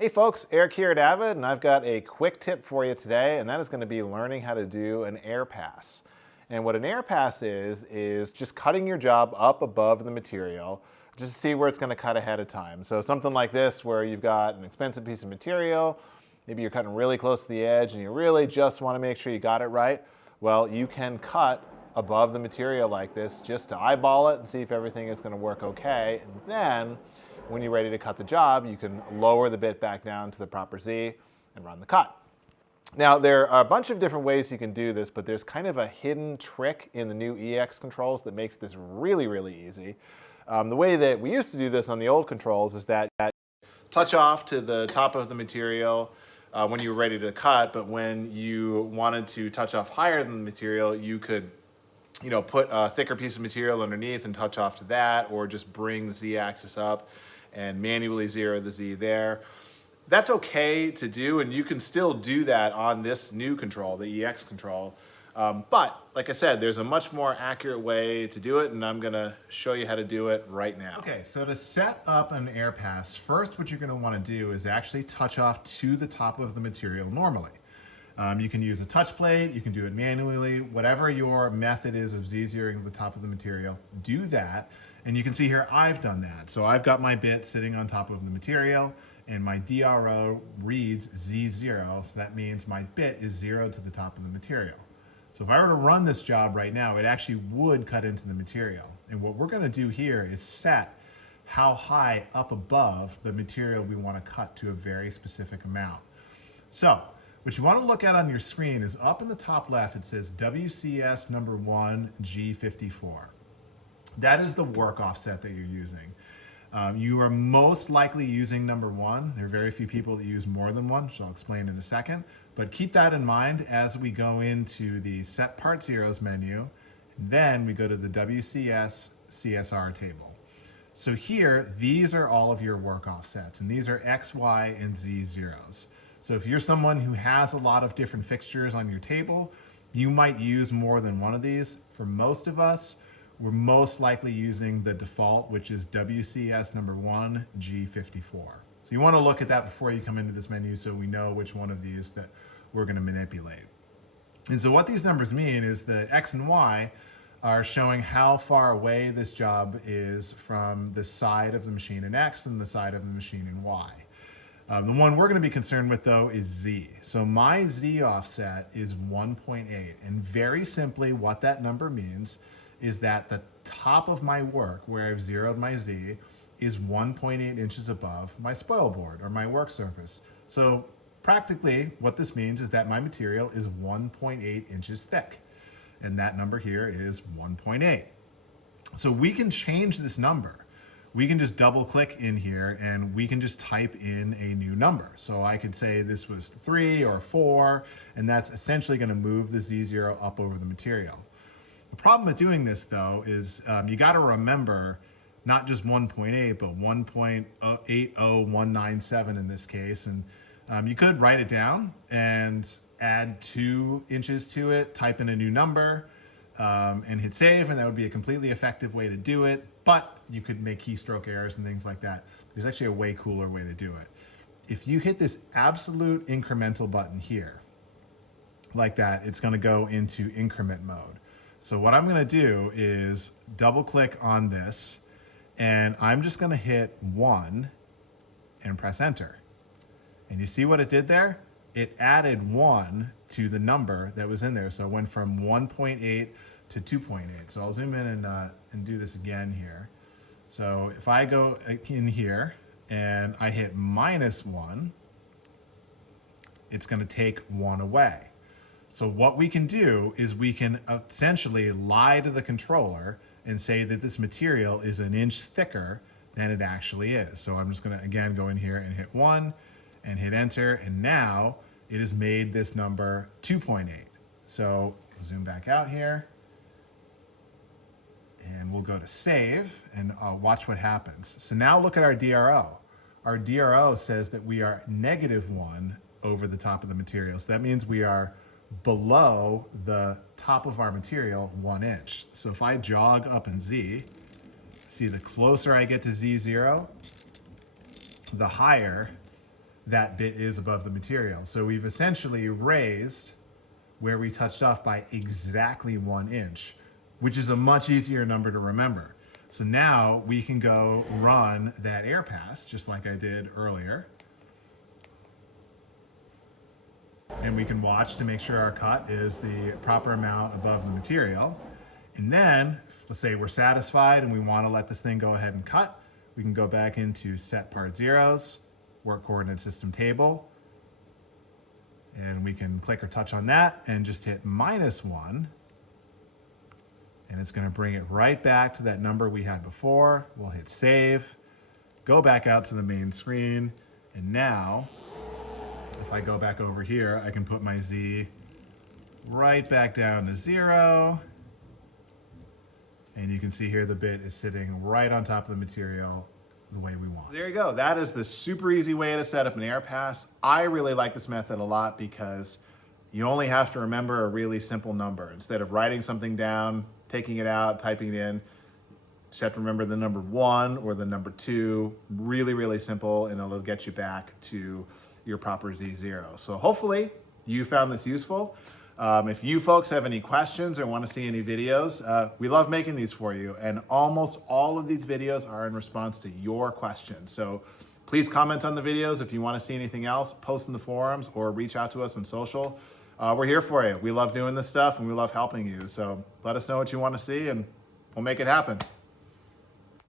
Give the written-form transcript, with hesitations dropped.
Hey folks, Eric here at Avid, and I've got a quick tip for you today, and that is going to be learning how to do an air pass. And what an air pass is just cutting your job up above the material, just to see where it's going to cut ahead of time. So something like this, where you've got an expensive piece of material, maybe you're cutting really close to the edge, and you really just want to make sure you got it right. Well, you can cut above the material like this just to eyeball it and see if everything is going to work okay. And then when you're ready to cut the job, you can lower the bit back down to the proper Z and run the cut. Now, there are a bunch of different ways you can do this, but there's kind of a hidden trick in the new EX controls that makes this really, really easy. The way that we used to do this on the old controls is that touch off to the top of the material when you were ready to cut, but when you wanted to touch off higher than the material, you could put a thicker piece of material underneath and touch off to that, or just bring the Z-axis up and manually zero the Z there. That's okay to do, and you can still do that on this new control, the EX control. But like I said, there's a much more accurate way to do it, and I'm gonna show you how to do it right now. Okay, so to set up an air pass, first what you're going to want to do is actually touch off to the top of the material normally. You can use a touch plate, you can do it manually, whatever your method is of Z-zeroing the top of the material, do that. And you can see here, I've done that. So I've got my bit sitting on top of the material, and my DRO reads Z0, so that means my bit is zeroed to the top of the material. So if I were to run this job right now, it actually would cut into the material. And what we're gonna do here is set how high up above the material we wanna cut to a very specific amount. So what you wanna look at on your screen is up in the top left, it says WCS number 1 G54. That is the work offset that you're using. You are most likely using number 1. There are very few people that use more than one, which I'll explain in a second. But keep that in mind as we go into the Set Part Zeros menu. Then we go to the WCS CSR table. So here, these are all of your work offsets, and these are X, Y, and Z zeros. So if you're someone who has a lot of different fixtures on your table, you might use more than one of these. For most of us, we're most likely using the default, which is WCS number 1 G54. So you want to look at that before you come into this menu so we know which one of these that we're going to manipulate. And so what these numbers mean is that X and Y are showing how far away this job is from the side of the machine in X and the side of the machine in Y. The one we're going to be concerned with, though, is Z. So my Z offset is 1.8. And very simply, what that number means is that the top of my work, where I've zeroed my Z, is 1.8 inches above my spoil board or my work surface. So practically, what this means is that my material is 1.8 inches thick. And that number here is 1.8. So we can change this number. We can just double click in here and we can just type in a new number. So I could say this was 3 or 4, and that's essentially going to move the Z0 up over the material. The problem with doing this, though, is you got to remember not just 1.8, but 1.80197 in this case. And you could write it down and add 2 inches to it, type in a new number, and hit save, and that would be a completely effective way to do it. But you could make keystroke errors and things like that. There's actually a way cooler way to do it. If you hit this absolute incremental button here, like that, it's going to go into increment mode. So what I'm going to do is double click on this, and I'm just going to hit 1 and press enter. And you see what it did there? It added 1 to the number that was in there. So it went from 1.8 to 2.8. So I'll zoom in and do this again here. So if I go in here and I hit -1, it's going to take 1 away. So what we can do is we can essentially lie to the controller and say that this material is an inch thicker than it actually is. So I'm just going to, again, go in here and hit 1 and hit enter. And now it has made this number 2.8. So zoom back out here. And we'll go to save and watch what happens. So now look at our DRO. Our DRO says that we are -1 over the top of the material. So that means we are below the top of our material 1 inch. So if I jog up in Z, see, the closer I get to Z0, the higher that bit is above the material. So we've essentially raised where we touched off by exactly 1 inch, which is a much easier number to remember. So now we can go run that air pass just like I did earlier. And we can watch to make sure our cut is the proper amount above the material. And then, let's say we're satisfied and we want to let this thing go ahead and cut, we can go back into set part zeros, work coordinate system table, and we can click or touch on that and just hit -1. And it's going to bring it right back to that number we had before. We'll hit save, go back out to the main screen, and now if I go back over here, I can put my Z right back down to 0. And you can see here the bit is sitting right on top of the material the way we want. There you go. That is the super easy way to set up an air pass. I really like this method a lot because you only have to remember a really simple number. Instead of writing something down, taking it out, typing it in, just have to remember the number 1 or the number 2. Really, really simple, and it'll get you back to your proper Z0. So hopefully you found this useful. If you folks have any questions or want to see any videos, we love making these for you. And almost all of these videos are in response to your questions. So please comment on the videos. If you want to see anything else, post in the forums or reach out to us on social. We're here for you. We love doing this stuff and we love helping you. So let us know what you want to see and we'll make it happen.